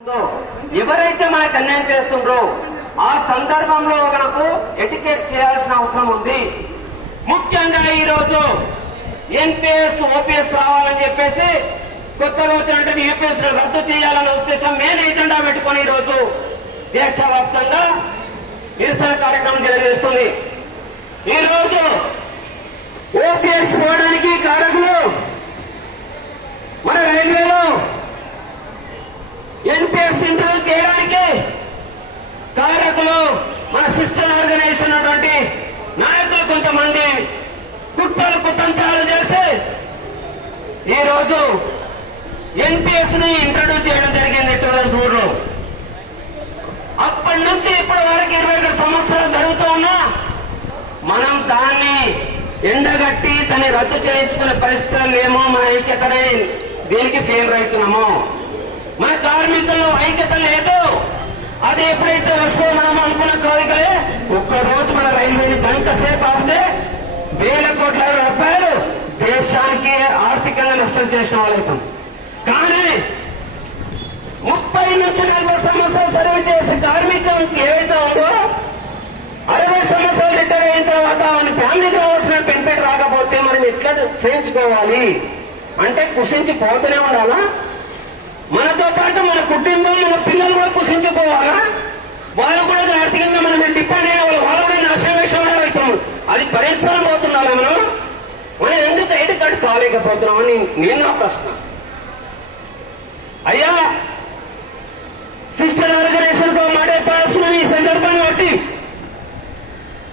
ఎవరైతే మనకు అన్యాయం చేస్తుండ్రో ఆ సందర్భంలో మనకు ఎటికేట్ చేయాల్సిన అవసరం ఉంది. ముఖ్యంగా ఈరోజు ఎన్పిఎస్ ఓపీఎస్ రావాలని చెప్పేసి కొత్తగా వచ్చినటువంటి యూపీఎస్ రద్దు చేయాలనే ఉద్దేశం మెయిన్ ఎజెండా పెట్టుకుని ఈరోజు దేశవ్యాప్తంగా నిరసన కార్యక్రమం తెలియజేస్తుంది. ఈరోజు ఓపీఎస్ పోవడానికి కారకులు మన రైల్వేలో ఎన్పిఎస్ ఇంటర్వ్యూ చేయడానికి కారకులు మన సిస్టర్ ఆర్గనైజేషన్ అటువంటి నాయకులు కొంతమంది కుట్రలు కుతంత్రాలు చేసి ఈరోజు ఎన్పిఎస్ ని ఇంట్రడ్యూస్ చేయడం జరిగింది 2002లో. అప్పటి నుంచి ఇప్పటి వరకు 22 సంవత్సరాలు జరుగుతూ ఉన్నా మనం దాన్ని ఎండగట్టి దాన్ని రద్దు చేయించుకునే పరిస్థితులు ఏమో మన ఐక్యతనే దీనికి ఫెయిల్ అవుతున్నాము. మన కార్మికుల్లో ఐక్యత లేదు. అది ఎప్పుడైతే వస్తుందో మనం అనుకున్న కోరికలే ఒక్కరోజు మన రైల్వేని గంట సేపు ఆపితే వేల కోట్ల రూపాయలు దేశానికి ఆర్థికంగా నష్టం చేసిన వాళ్ళవుతాం. కానీ 30 నుంచి 40 సంవత్సరాలు సర్వీస్ చేసే కార్మికునికి ఏదైతే ఉందో 60 సంవత్సరాలు రిటైర్ అయిన తర్వాత మన ఫ్యామిలీకి రావాల్సిన బెనిఫిట్ రాకపోతే మనం ఎట్లా చేయించుకోవాలి అంటే కుషించిపోతూనే ఉండాలా? మనతో పాటు మన కుటుంబం మన పిల్లలు కూడా కుషించిపోవాలా? వాళ్ళు కూడా ఆర్థికంగా మనం డిపెండ్ అయిన వాళ్ళు కూడా నాశనం అవుతాము. అది పరిశ్రమ పోతున్నారా? మనం ఎందుకు ఎడుకట్టు కాలేకపోతున్నామని నేను నా ప్రశ్న. అయ్యా సిస్టర్ ఆర్గనైజేషన్ తో మాట్లాడాల్సిన ఈ సందర్భాన్ని బట్టి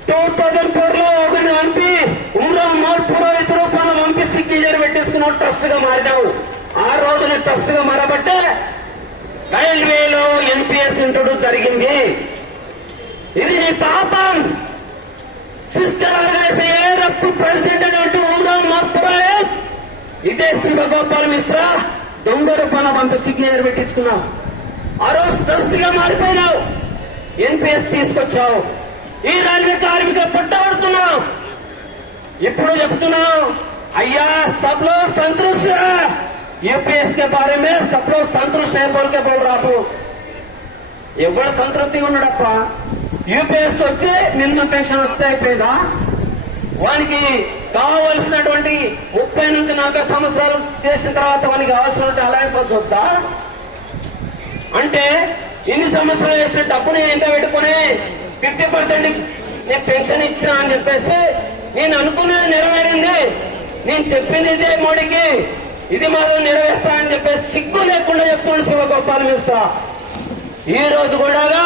2004లో ఒకటి పంపి ఉమ్రాన్ పురోహిత రూపాయలు పంపి సిగ్నేచర్ పెట్టేసుకున్న ట్రస్ట్ గా మారినావు. ఆ రోజున ట్రస్ట్ గా మారబట్టే రైల్వేలో ఎన్పిఎస్ ఇంట్రొడ్యూస్ జరిగింది. ఇది నీ పాపం. సిస్టర్ ఆర్గనైజేషన్ ప్రెసిడెంట్ అంటూ ఉమ్రాన్ పురోహిత్ ఇదే శివగోపాల్ మిశ్రా దొంగ రూపాయలు పంపి సిగ్నేచర్ పెట్టించుకున్నావు. ఆ రోజు ట్రస్ట్ గా మారిపోయినావు. ఎన్పిఎస్ తీసుకొచ్చావు. ఈ రైల్వే కార్మిక పట్టబడుతున్నావు. ఇప్పుడు చెప్తున్నావు అయ్యా सब लोग संतुष्ट है यूपीएस के बारे में सब लोग संतुष्ट है बोल के बोल रहा हूं. ఎవరు సంతృప్తిగా ఉన్నాడప్ప? యూపీఎస్ వచ్చి మినిమం పెన్షన్ వస్తే అయిపోయిందా? వానికి కావలసినటువంటి 30 నుంచి 40 సంవత్సరాలు చేసిన తర్వాత వానికి కావాల్సినటువంటి అలయన్స్ చూద్దా? అంటే ఇన్ని సంవత్సరాలు చేసిన డబ్బుని ఎంత పెట్టుకుని 50% నేను పెన్షన్ ఇచ్చినా అని చెప్పేసి నేను అనుకున్నది నెరవేరింది. నేను చెప్పింది ఇదే మోడీకి ఇది మాత్రం నెరవేర్స్తా అని చెప్పేసి సిగ్గు లేకుండా చెప్తున్నాడు శివగోపాల్ మిశ్రా. ఈ రోజు కూడా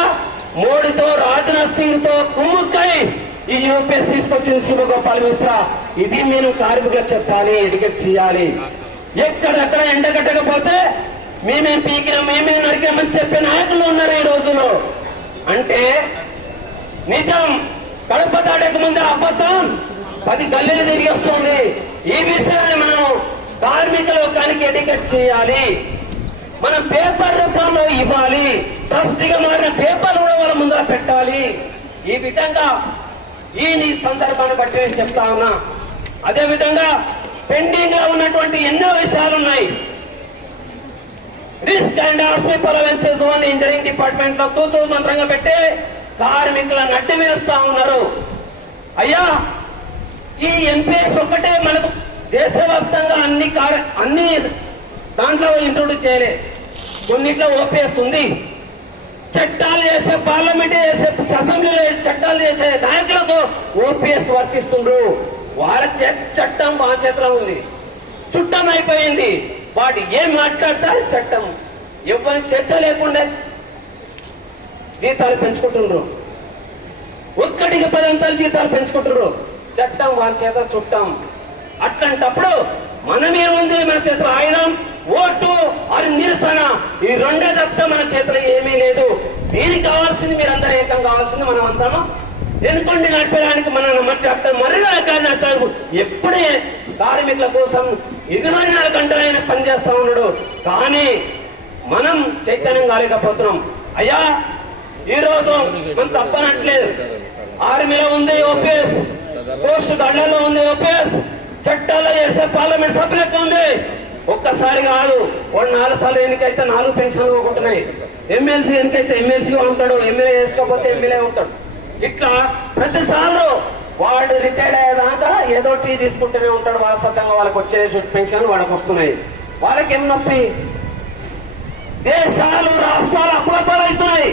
మోడీతో రాజ్నాథ్ సింగ్ తో కుమ్ముక్కై ఈ యూపీఎస్ తీసుకొచ్చింది శివగోపాల్ మిశ్రా. ఇది మేము కార్మికులకు చెప్పాలి, ఎడ్యుకేట్ చేయాలి. ఎక్కడెక్కడ ఎండగట్టకపోతే మేమేం పీకినా మేమేం నరికామని చెప్పే నాయకులు ఉన్నారు ఈ రోజులో. అంటే నిజం కడప దాటక ముందే అబద్ధం 10 గల్లీలు తిరిగి వస్తుంది. ఈ విషయాన్ని మనం కార్మిక లోకానికి ఎడ్యుకేట్ చేయాలి. మనం పేపర్ రూపంలో ఇవ్వాలి. ట్రస్టీగా మారిన పేపర్ కూడా వాళ్ళ ముందర పెట్టాలి. ఈ విధంగా ఈ సందర్భాన్ని బట్టి నేను చెప్తా ఉన్నా. అదేవిధంగా పెండింగ్ లో ఉన్నటువంటి ఎన్నో విషయాలు ఉన్నాయి. Risk and hardship allowances own engineering department లో తూతూ మంత్రంగా పెట్టి కార్మికులను అడ్డు వేస్తా ఉన్నారు. అయ్యా ఈ ఎన్పిఎస్ ఒక్కటే మనకు దేశవ్యాప్తంగా అన్ని దాంట్లో ఇంట్రొడ్యూస్ చేయలే. కొన్నిట్లో ఓపీఎస్ ఉంది. చట్టాలు చేసే పార్లమెంట్ చేసే అసెంబ్లీలో చట్టాలు చేసే నాయకులకు ఓపీఎస్ వర్తిస్తుండ్రు. వాళ్ళ చట్టం మా చేతిలో ఉంది. చుట్టం అయిపోయింది. వాటి ఏం మాట్లాడతారు చట్టం ఎవరి చర్చ లేకుండా జీతాలు పెంచుకుంటున్నారు. ఒక్కటికి 10 జీతాలు పెంచుకుంటున్నారు. చట్టం వాళ్ళ చేత చుట్టం. అట్లాంటప్పుడు మనమేముంది? మన చేతిలో ఆయుధం ఓటు అది నిరసన. ఈ రెండే తప్ప మన చేతిలో ఏమీ లేదు. దీనికి కావాల్సింది మీరందరూ ఏకం కావాల్సింది మనం అంతాము ఎన్నుకోండి నడిపేయడానికి మన మట్టి అక్కడ మరిగా ఎప్పుడే కార్మికుల కోసం 24 గంటలైన పనిచేస్తా ఉన్నాడు. కానీ మనం చైతన్యం కాలేకపోతున్నాం. అయ్యా ఈరోజు మనం తప్పనట్లేదు. ఆర్మీలో ఉంది ఓపీఎస్, పోస్ట్ గార్డులలో ఉంది ఓపీఎస్, చట్టాల్లో చేసే పార్లమెంట్ సభ్యులకు ఉంది. ఒక్కసారి కాదు, 4 సార్లు ఎన్నికైతే 4 పెన్షన్లు పోగొట్టున్నాయి. ఎమ్మెల్సీ ఎన్నికైతే ఎమ్మెల్సీగా ఉంటాడు, ఎమ్మెల్యే వేసుకోకపోతే ఎమ్మెల్యే ఉంటాడు. ఇట్లా ప్రతిసార్లు వాడు రిటైర్డ్ అయ్యేదాకా ఏదో టీ తీసుకుంటూనే ఉంటాడు. వారసత్వంగా వాళ్ళకి వచ్చే పెన్షన్ వాళ్ళకి వస్తున్నాయి. వాళ్ళకి ఏం నొప్పి? దేశాలు రాష్ట్రాలు అప్పులపాలవుతున్నాయి.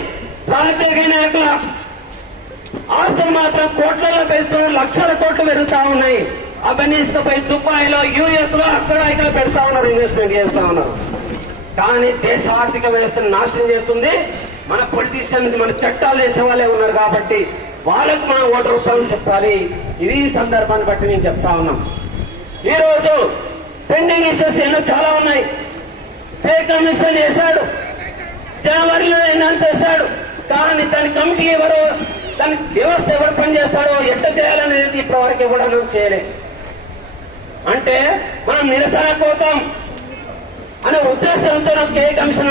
రాజకీయ నాయకుల ఆశలు మాత్రం కోట్లలో పెంచుతున్న, లక్షల కోట్లు పెరుగుతా ఉన్నాయి. అబనీస్పై దుబాయ్లో, యుఎస్ లో అక్కడ ఇక్కడ పెడతా ఉన్నారు, ఇన్వెస్ట్మెంట్ చేస్తా ఉన్నారు. కానీ దేశ ఆర్థిక వ్యవస్థను నాశనం చేస్తుంది మన పొలిటీషియన్, మన చట్టాలు చేసే వాళ్ళే ఉన్నారు. కాబట్టి వాళ్ళకు మనం ఓటు రూపాయలు చెప్పాలి. ఇది సందర్భాన్ని బట్టి నేను చెప్తా ఉన్నాం. ఈ రోజు పెండింగ్ ఇష్యూస్ ఎన్నో చాలా ఉన్నాయి. పే కమిషన్ చేశాడు, జనవరిలో ఎనౌన్స్ చేశాడు. కానీ దాని కమిటీ ఎవరు, దాని వ్యవస్థ ఎవరు పనిచేస్తాడో, ఎట్ట చేయాలనేది ఇప్పటివరకు కూడా అనౌన్స్ చేయలేదు. అంటే మనం నిరసన పోతాం అనే ఉద్దేశంతో పే కమిషన్